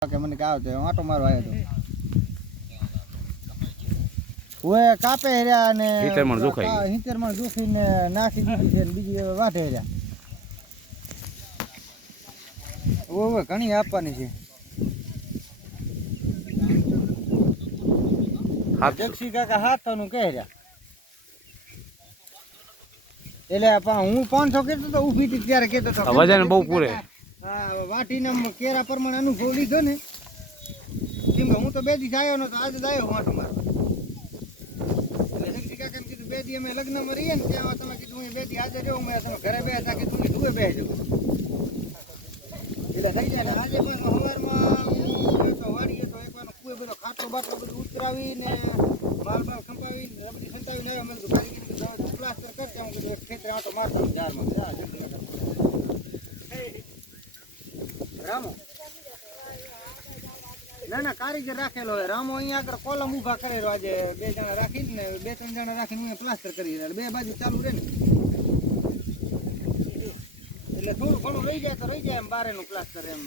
કે મને કે આવતો આટો મારો આવ્યો તો ઓય કાપે રહ્યા ને 70 મણ દુખાઈ 70 મણ દુખીને નાખી દીધી છે બીજી વાટે રહ્યા ઓય ઘણી આપવાની છે જક્ષી કાકા હાથનું કહે રહ્યા એટલે હું 500 કહેતો તો ઊભી હતી ત્યારે કહેતો તો વજન બહુ પૂરે હા વાટીને કેરા પ્રમાણે અનુભવ લીધો ને કેમ કે હું તો બે દી આવ્યો નતો આજે જ આવ્યો વાંટો મારવા એટલે જગજી કાકા કીધું બે દી અમે લગ્નમાં રહીએ ને ત્યાં તમે કીધું હું બે દી હાજર રહ્યો મેં તમે ઘરે બેઠા કીધું જુએ બેસજો એટલે થઈ જાય ને આજે પણ સવારમાં હું વાડીએ તો એકવાનો કુએ બધો ખાટલો બાટલો બધું ઉતરાવીને માલ બાલ ખંપાવીને રબડી સંતાવીને આવ્યો મેં કીધું કારીગીરી કીધું પ્લાસ્ટર કરતા હું કીધું ખેતરે આંટો મારતો જારમાં રામો ના ના કારીગર રાખેલો હોય રામો અહીંયા આગળ કોલમ ઊભા કરેલો આજે 2 જણા રાખીને ને 2-3 જણા રાખીને હું પ્લાસ્ટર કરી રહ્યા બે બાજુ ચાલુ રહે ને એટલે થોડું ઘણું રહી જાય તો રહી જાય એમ બારેનું પ્લાસ્ટર એમ